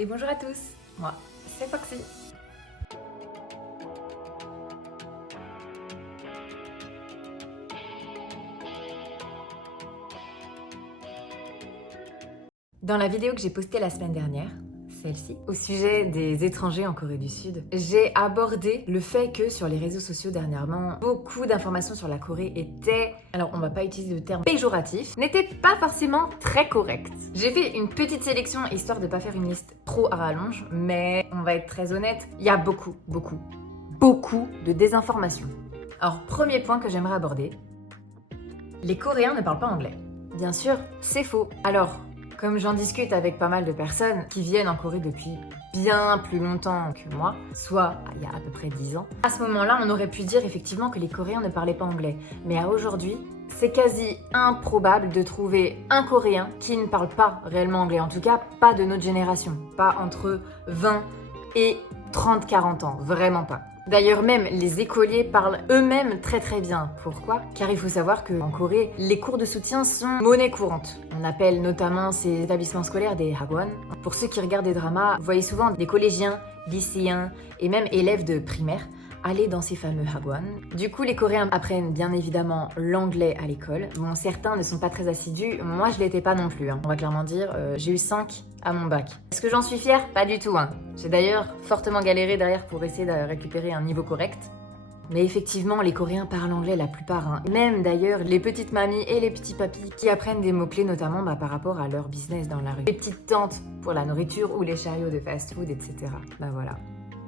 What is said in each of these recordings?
et bonjour à tous, moi c'est Foxy. Dans la vidéo que j'ai postée la semaine dernière, celle-ci, au sujet des étrangers en Corée du Sud, j'ai abordé le fait que sur les réseaux sociaux dernièrement, beaucoup d'informations sur la Corée étaient, alors on va pas utiliser le terme péjoratif, n'étaient pas forcément très correctes. J'ai fait une petite sélection histoire de pas faire une liste trop à rallonge, mais on va être très honnête, il y a beaucoup de désinformation. Alors premier point que j'aimerais aborder, les Coréens ne parlent pas anglais. Bien sûr, c'est faux. Alors, comme j'en discute avec pas mal de personnes qui viennent en Corée depuis bien plus longtemps que moi, soit il y a à peu près 10 ans, à ce moment-là, on aurait pu dire effectivement que les Coréens ne parlaient pas anglais. Mais à aujourd'hui, c'est quasi improbable de trouver un Coréen qui ne parle pas réellement anglais. En tout cas, pas de notre génération. Pas entre 20 et 30-40 ans. Vraiment pas. D'ailleurs, même les écoliers parlent eux-mêmes très bien. Pourquoi? Car il faut savoir qu'en Corée, les cours de soutien sont monnaie courante. On appelle notamment ces établissements scolaires des hagwon. Pour ceux qui regardent des dramas, vous voyez souvent des collégiens, lycéens et même élèves de primaire aller dans ces fameux hagwon. Du coup, les Coréens apprennent bien évidemment l'anglais à l'école. Bon, certains ne sont pas très assidus, moi je l'étais pas non plus. On va clairement dire, j'ai eu 5 à mon bac. Est-ce que j'en suis fière? Pas du tout. J'ai d'ailleurs fortement galéré derrière pour essayer de récupérer un niveau correct. Mais effectivement, les Coréens parlent anglais la plupart. Même d'ailleurs, les petites mamies et les petits papis qui apprennent des mots-clés notamment par rapport à leur business dans la rue. Les petites tantes pour la nourriture ou les chariots de fast-food, etc. Voilà.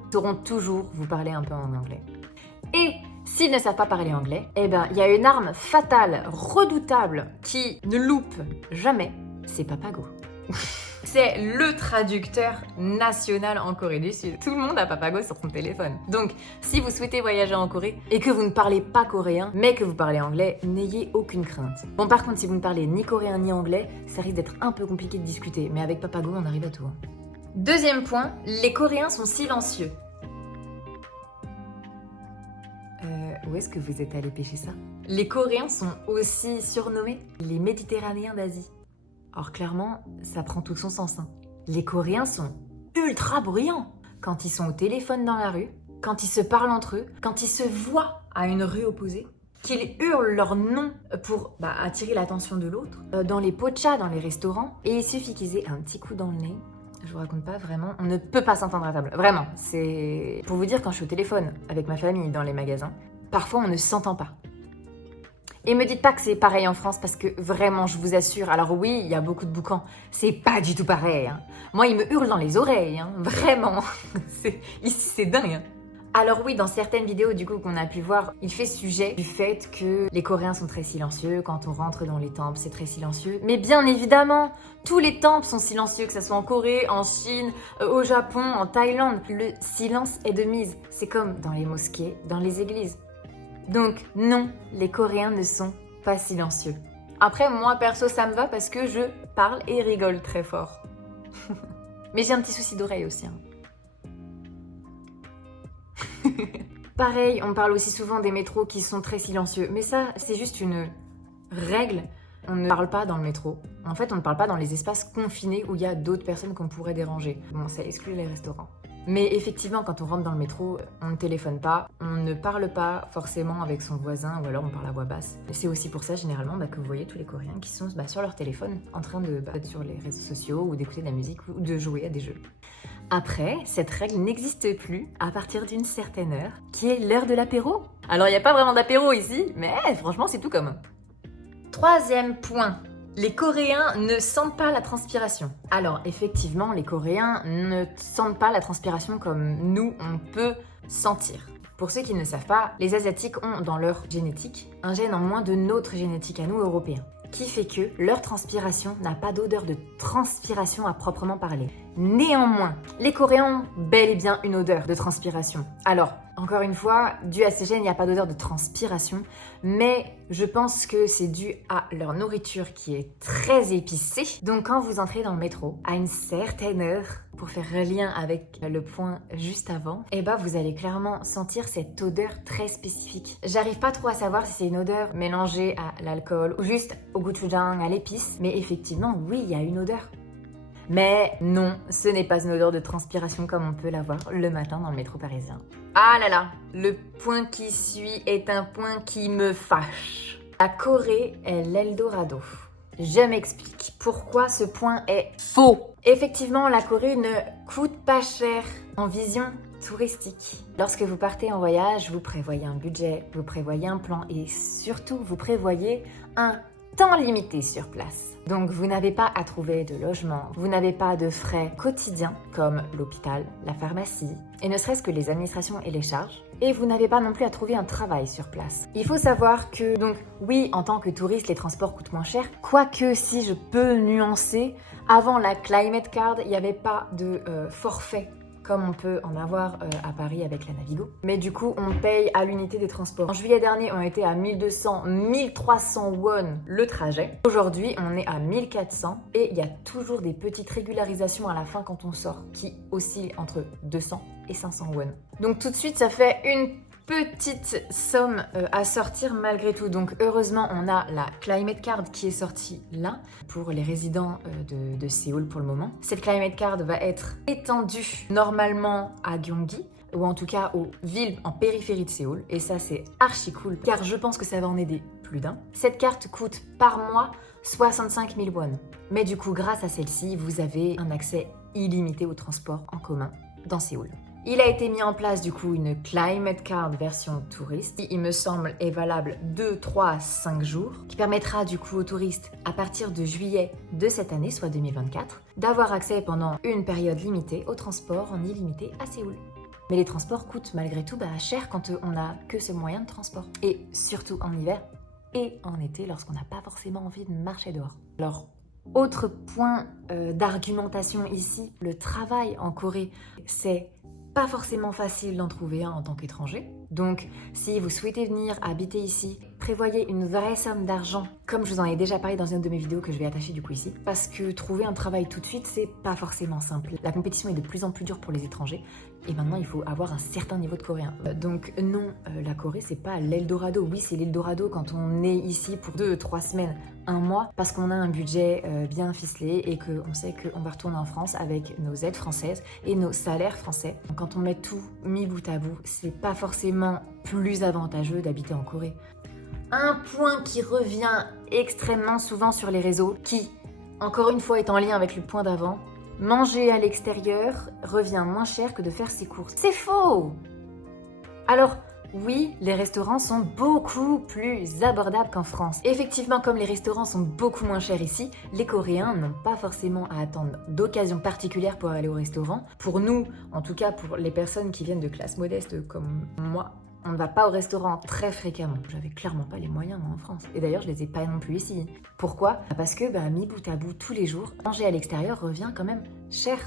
Ils sauront toujours vous parler un peu en anglais. Et s'ils ne savent pas parler anglais, il y a une arme fatale, redoutable, qui ne loupe jamais, c'est Papago. C'est le traducteur national en Corée du Sud. Tout le monde a Papago sur son téléphone. Donc, si vous souhaitez voyager en Corée et que vous ne parlez pas coréen, mais que vous parlez anglais, n'ayez aucune crainte. Bon, par contre, si vous ne parlez ni coréen ni anglais, ça risque d'être un peu compliqué de discuter. Mais avec Papago, on arrive à tout. Deuxième point, les Coréens sont silencieux. Où est-ce que vous êtes allé pêcher ça? Les Coréens sont aussi surnommés les Méditerranéens d'Asie. Or clairement, ça prend tout son sens. Les Coréens sont ultra bruyants. Quand ils sont au téléphone dans la rue, quand ils se parlent entre eux, quand ils se voient à une rue opposée, qu'ils hurlent leur nom pour attirer l'attention de l'autre, dans les pochas, dans les restaurants, et il suffit qu'ils aient un petit coup dans le nez. Je vous raconte pas, vraiment, on ne peut pas s'entendre à table. Vraiment, c'est... Pour vous dire, quand je suis au téléphone avec ma famille dans les magasins, parfois on ne s'entend pas. Et me dites pas que c'est pareil en France parce que vraiment, je vous assure, alors oui, il y a beaucoup de boucans, c'est pas du tout pareil. Moi, ils me hurlent dans les oreilles, vraiment. Ici, c'est dingue. Alors oui, dans certaines vidéos du coup qu'on a pu voir, il fait sujet du fait que les Coréens sont très silencieux, quand on rentre dans les temples c'est très silencieux. Mais bien évidemment, tous les temples sont silencieux, que ce soit en Corée, en Chine, au Japon, en Thaïlande. Le silence est de mise, c'est comme dans les mosquées, dans les églises. Donc non, les Coréens ne sont pas silencieux. Après, moi perso ça me va parce que je parle et rigole très fort. Mais j'ai un petit souci d'oreille aussi. Pareil, on parle aussi souvent des métros qui sont très silencieux, mais ça, c'est juste une règle. On ne parle pas dans le métro. En fait, on ne parle pas dans les espaces confinés où il y a d'autres personnes qu'on pourrait déranger. Bon, ça exclut les restaurants. Mais effectivement, quand on rentre dans le métro, on ne téléphone pas, on ne parle pas forcément avec son voisin, ou alors on parle à voix basse. Et c'est aussi pour ça, généralement, que vous voyez tous les Coréens qui sont sur leur téléphone, en train de être sur les réseaux sociaux, ou d'écouter de la musique, ou de jouer à des jeux. Après, cette règle n'existe plus à partir d'une certaine heure, qui est l'heure de l'apéro. Alors, il n'y a pas vraiment d'apéro ici, mais franchement, c'est tout comme. Troisième point. Les Coréens ne sentent pas la transpiration. Alors, effectivement, les Coréens ne sentent pas la transpiration comme nous, on peut sentir. Pour ceux qui ne savent pas, les Asiatiques ont dans leur génétique un gène en moins de notre génétique à nous, Européens, qui fait que leur transpiration n'a pas d'odeur de transpiration à proprement parler. Néanmoins, les Coréens ont bel et bien une odeur de transpiration. Alors, encore une fois, dû à ces gènes, il n'y a pas d'odeur de transpiration, mais je pense que c'est dû à leur nourriture qui est très épicée. Donc quand vous entrez dans le métro, à une certaine heure, pour faire lien avec le point juste avant, vous allez clairement sentir cette odeur très spécifique. J'arrive pas trop à savoir si c'est une odeur mélangée à l'alcool ou juste au gochujang, à l'épice, mais effectivement, oui, il y a une odeur. Mais non, ce n'est pas une odeur de transpiration comme on peut l'avoir le matin dans le métro parisien. Ah là là, le point qui suit est un point qui me fâche. La Corée est l'Eldorado. Je m'explique pourquoi ce point est faux. Effectivement, la Corée ne coûte pas cher en vision touristique. Lorsque vous partez en voyage, vous prévoyez un budget, vous prévoyez un plan et surtout, vous prévoyez un temps limité sur place. Donc vous n'avez pas à trouver de logement, vous n'avez pas de frais quotidiens comme l'hôpital, la pharmacie, et ne serait-ce que les administrations et les charges. Et vous n'avez pas non plus à trouver un travail sur place. Il faut savoir que, donc oui, en tant que touriste, les transports coûtent moins cher. Quoique, si je peux nuancer, avant la Climate Card, il n'y avait pas de forfait comme on peut en avoir à Paris avec la Navigo. Mais du coup, on paye à l'unité des transports. En juillet dernier, on était à 1200, 1300 won le trajet. Aujourd'hui, on est à 1400 et il y a toujours des petites régularisations à la fin quand on sort qui oscillent entre 200 et 500 won. Donc tout de suite, ça fait une petite somme à sortir malgré tout. Donc heureusement, on a la Climate Card qui est sortie là pour les résidents de Séoul pour le moment. Cette Climate Card va être étendue normalement à Gyeonggi ou en tout cas aux villes en périphérie de Séoul. Et ça, c'est archi cool car je pense que ça va en aider plus d'un. Cette carte coûte par mois 65 000 won. Mais du coup, grâce à celle-ci, vous avez un accès illimité au transport en commun dans Séoul. Il a été mis en place du coup une Climate Card version touriste qui, il me semble, est valable 2, 3, 5 jours, qui permettra du coup aux touristes à partir de juillet de cette année, soit 2024, d'avoir accès pendant une période limitée au transport en illimité à Séoul. Mais les transports coûtent malgré tout cher quand on n'a que ce moyen de transport. Et surtout en hiver et en été lorsqu'on n'a pas forcément envie de marcher dehors. Alors, autre point d'argumentation ici, le travail en Corée, c'est pas forcément facile d'en trouver un en tant qu'étranger. Donc, si vous souhaitez venir habiter ici, prévoyez une vraie somme d'argent, comme je vous en ai déjà parlé dans une de mes vidéos que je vais attacher du coup ici, parce que trouver un travail tout de suite, c'est pas forcément simple. La compétition est de plus en plus dure pour les étrangers, et maintenant il faut avoir un certain niveau de coréen. Donc non, la Corée, c'est pas l'Eldorado. Oui, c'est l'Eldorado quand on est ici pour 2-3 semaines, un mois, parce qu'on a un budget bien ficelé et qu'on sait qu'on va retourner en France avec nos aides françaises et nos salaires français. Donc, quand on met tout mis bout à bout, c'est pas forcément plus avantageux d'habiter en Corée. Un point qui revient extrêmement souvent sur les réseaux, qui, encore une fois, est en lien avec le point d'avant, manger à l'extérieur revient moins cher que de faire ses courses. C'est faux! Alors, oui, les restaurants sont beaucoup plus abordables qu'en France. Effectivement, comme les restaurants sont beaucoup moins chers ici, les Coréens n'ont pas forcément à attendre d'occasion particulière pour aller au restaurant. Pour nous, en tout cas pour les personnes qui viennent de classe modeste comme moi, on ne va pas au restaurant très fréquemment. J'avais clairement pas les moyens moi, en France. Et d'ailleurs, je les ai pas non plus ici. Pourquoi? Parce que mis bout à bout tous les jours, manger à l'extérieur revient quand même cher.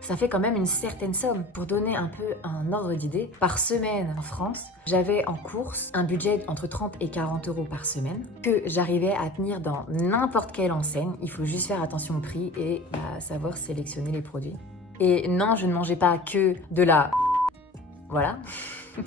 Ça fait quand même une certaine somme. Pour donner un peu un ordre d'idée, par semaine en France, j'avais en course un budget entre 30 et 40 euros par semaine que j'arrivais à tenir dans n'importe quelle enseigne. Il faut juste faire attention au prix et savoir sélectionner les produits. Et non, je ne mangeais pas que de la... Voilà.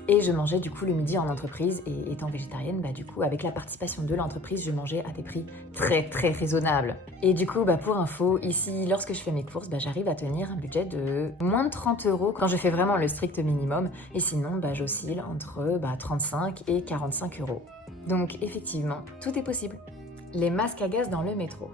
Et je mangeais du coup le midi en entreprise et étant végétarienne, du coup avec la participation de l'entreprise, je mangeais à des prix très très raisonnables. Et du coup, pour info, ici lorsque je fais mes courses, j'arrive à tenir un budget de moins de 30 euros quand je fais vraiment le strict minimum. Et sinon, j'oscille entre 35 et 45 euros. Donc effectivement, tout est possible. Les masques à gaz dans le métro.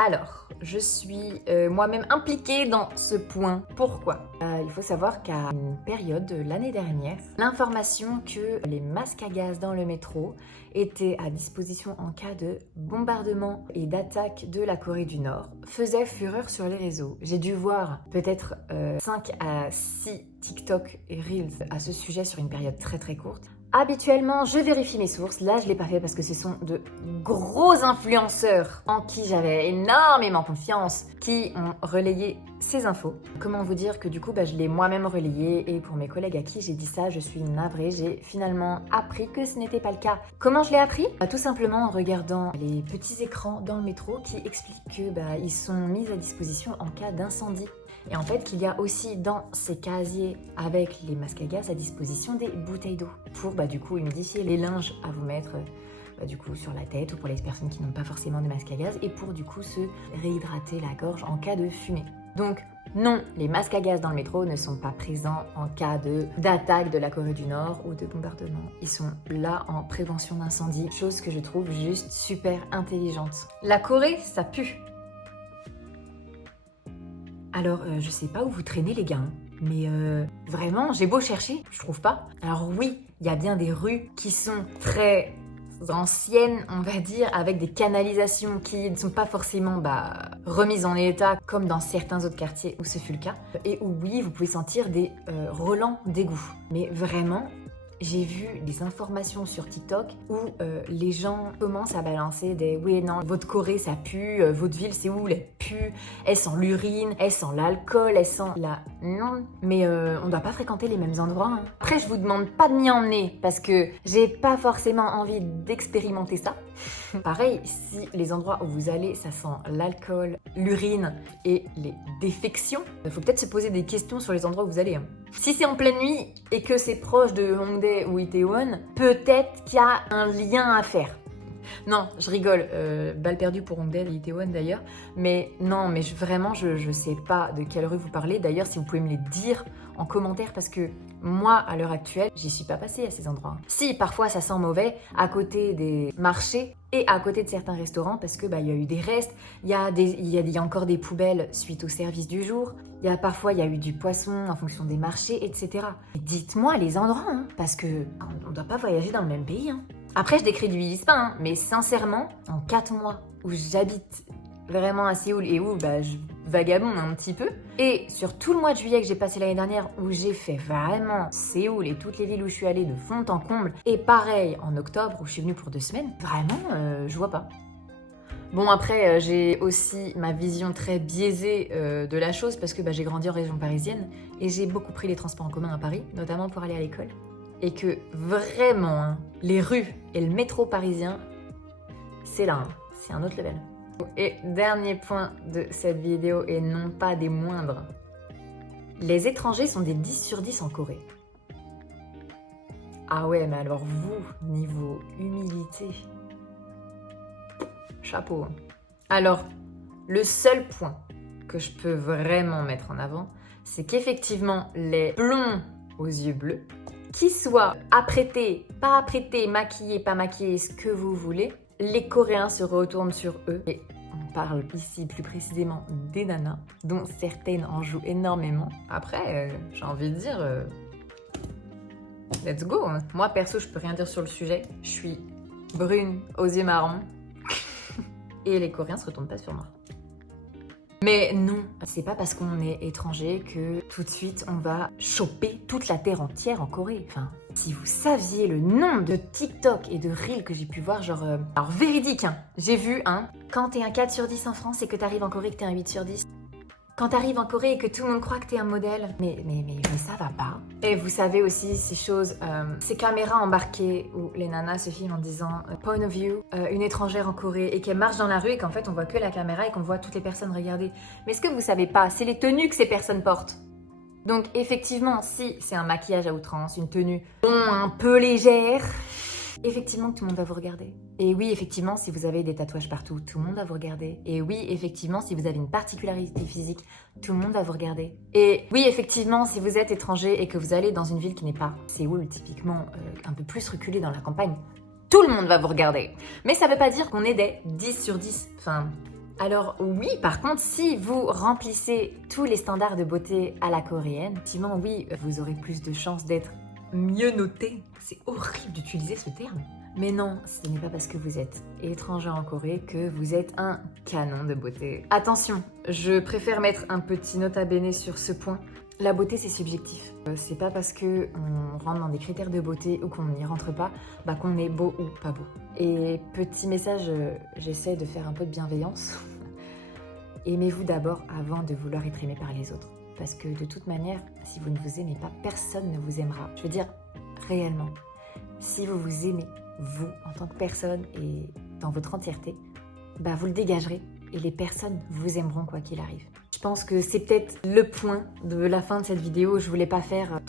Alors, je suis moi-même impliquée dans ce point. Pourquoi? Il faut savoir qu'à une période de l'année dernière, l'information que les masques à gaz dans le métro étaient à disposition en cas de bombardement et d'attaque de la Corée du Nord faisait fureur sur les réseaux. J'ai dû voir peut-être 5 à 6 TikTok et Reels à ce sujet sur une période très très courte. Habituellement, je vérifie mes sources. Là, je ne l'ai pas fait parce que ce sont de gros influenceurs en qui j'avais énormément confiance qui ont relayé ces infos. Comment vous dire que du coup, je l'ai moi-même relayé et pour mes collègues à qui j'ai dit ça, je suis navrée. J'ai finalement appris que ce n'était pas le cas. Comment je l'ai appris? Tout simplement en regardant les petits écrans dans le métro qui expliquent que ils sont mis à disposition en cas d'incendie. Et en fait, qu'il y a aussi dans ces casiers avec les masques à gaz à disposition des bouteilles d'eau pour du coup humidifier les linges à vous mettre du coup sur la tête ou pour les personnes qui n'ont pas forcément de masque à gaz et pour du coup se réhydrater la gorge en cas de fumée. Donc non, les masques à gaz dans le métro ne sont pas présents en cas d'attaque de la Corée du Nord ou de bombardement. Ils sont là en prévention d'incendie, chose que je trouve juste super intelligente. La Corée, ça pue. Alors, je sais pas où vous traînez les gars, hein, mais vraiment, j'ai beau chercher, je trouve pas. Alors oui, il y a bien des rues qui sont très anciennes, on va dire, avec des canalisations qui ne sont pas forcément remises en état comme dans certains autres quartiers où ce fut le cas. Et où oui, vous pouvez sentir des relents d'égout. Mais vraiment, j'ai vu des informations sur TikTok où les gens commencent à balancer des « oui, non, votre Corée, ça pue, votre ville, c'est où elle pue, elle sent l'urine, elle sent l'alcool, elle sent la... » Non, mais on doit pas fréquenter les mêmes endroits. Hein. Après, je vous demande pas de m'y emmener parce que j'ai pas forcément envie d'expérimenter ça. Pareil, si les endroits où vous allez, ça sent l'alcool, l'urine et les défections, il faut peut-être se poser des questions sur les endroits où vous allez. Hein. Si c'est en pleine nuit et que c'est proche de Hongdae ou Itaewon, peut-être qu'il y a un lien à faire. Non, je rigole, balle perdue pour Hongdae et Itaewon d'ailleurs, mais non, mais vraiment, je sais pas de quelle rue vous parlez. D'ailleurs, si vous pouvez me les dire en commentaire, parce que moi, à l'heure actuelle, j'y suis pas passée à ces endroits. Si, parfois, ça sent mauvais à côté des marchés et à côté de certains restaurants, parce que y a eu des restes, il y a encore des poubelles suite au service du jour, parfois il y a eu du poisson en fonction des marchés, etc. Et dites-moi les endroits, hein, parce que on doit pas voyager dans le même pays. Hein. Après, je décrédibilise pas, hein, mais sincèrement, en 4 mois où j'habite vraiment à Séoul et où je vagabonde un petit peu, et sur tout le mois de juillet que j'ai passé l'année dernière où j'ai fait vraiment Séoul et toutes les villes où je suis allée de fond en comble, et pareil en octobre où je suis venue pour 2 semaines, vraiment, je vois pas. Bon, après, j'ai aussi ma vision très biaisée de la chose parce que j'ai grandi en région parisienne et j'ai beaucoup pris les transports en commun à Paris, notamment pour aller à l'école. Et que vraiment, hein, les rues et le métro parisien, c'est là, hein, c'est un autre level. Et dernier point de cette vidéo, et non pas des moindres, les étrangers sont des 10 sur 10 en Corée. Ah ouais, mais alors vous, niveau humilité, chapeau. Hein. Alors, le seul point que je peux vraiment mettre en avant, c'est qu'effectivement, les blonds aux yeux bleus, qu'ils soient apprêtés, pas apprêtés, maquillés, pas maquillés, ce que vous voulez, les Coréens se retournent sur eux. Et on parle ici plus précisément des nanas, dont certaines en jouent énormément. Après, j'ai envie de dire, let's go. Hein. Moi, perso, je peux rien dire sur le sujet. Je suis brune, aux yeux marrons. Et les Coréens se retournent pas sur moi. Mais non, c'est pas parce qu'on est étranger que tout de suite on va choper toute la terre entière en Corée. Enfin, si vous saviez le nombre de TikTok et de Reels que j'ai pu voir, alors véridique, hein, j'ai vu, quand t'es un 4 sur 10 en France et que t'arrives en Corée que t'es un 8 sur 10. Quand t'arrives en Corée et que tout le monde croit que t'es un modèle, mais ça va pas. Et vous savez aussi ces choses, ces caméras embarquées où les nanas se filment en disant point of view, une étrangère en Corée et qu'elle marche dans la rue et qu'en fait on voit que la caméra et qu'on voit toutes les personnes regarder. Mais ce que vous savez pas, c'est les tenues que ces personnes portent. Donc effectivement, si c'est un maquillage à outrance, une tenue un peu légère, effectivement tout le monde va vous regarder. Et oui, effectivement, si vous avez des tatouages partout, tout le monde va vous regarder. Et oui, effectivement, si vous avez une particularité physique, tout le monde va vous regarder. Et oui, effectivement, si vous êtes étranger et que vous allez dans une ville qui n'est pas Séoul, typiquement un peu plus reculée dans la campagne, tout le monde va vous regarder. Mais ça ne veut pas dire qu'on est des 10 sur 10. Alors oui, par contre, si vous remplissez tous les standards de beauté à la coréenne, effectivement, oui, vous aurez plus de chances d'être mieux noté. C'est horrible d'utiliser ce terme. Mais non, ce n'est pas parce que vous êtes étranger en Corée que vous êtes un canon de beauté. Attention, je préfère mettre un petit nota bene sur ce point. La beauté, c'est subjectif. C'est pas parce qu'on rentre dans des critères de beauté ou qu'on n'y rentre pas, qu'on est beau ou pas beau. Et petit message, j'essaie de faire un peu de bienveillance. Aimez-vous d'abord avant de vouloir être aimé par les autres. Parce que de toute manière, si vous ne vous aimez pas, personne ne vous aimera. Je veux dire, réellement, si vous vous aimez, vous, en tant que personne et dans votre entièreté, vous le dégagerez et les personnes vous aimeront quoi qu'il arrive. Je pense que c'est peut-être le point de la fin de cette vidéo. Je voulais pas faire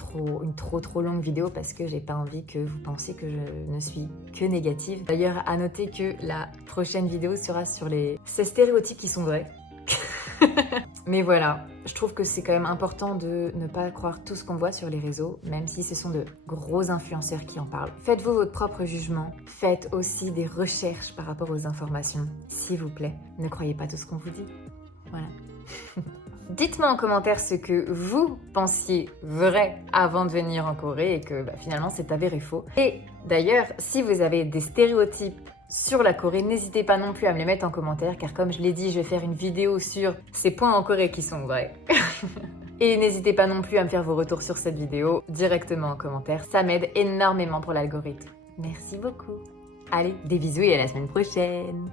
une trop longue vidéo parce que j'ai pas envie que vous pensiez que je ne suis que négative. D'ailleurs, à noter que la prochaine vidéo sera sur ces stéréotypes qui sont vrais. Mais voilà, je trouve que c'est quand même important de ne pas croire tout ce qu'on voit sur les réseaux, même si ce sont de gros influenceurs qui en parlent. Faites-vous votre propre jugement, faites aussi des recherches par rapport aux informations, s'il vous plaît. Ne croyez pas tout ce qu'on vous dit. Voilà. Dites-moi en commentaire ce que vous pensiez vrai avant de venir en Corée et que finalement c'est avéré faux. Et d'ailleurs, si vous avez des stéréotypes sur la Corée, n'hésitez pas non plus à me les mettre en commentaire car comme je l'ai dit, je vais faire une vidéo sur ces points en Corée qui sont vrais. Et n'hésitez pas non plus à me faire vos retours sur cette vidéo directement en commentaire, ça m'aide énormément pour l'algorithme. Merci beaucoup. Allez, des bisous et à la semaine prochaine.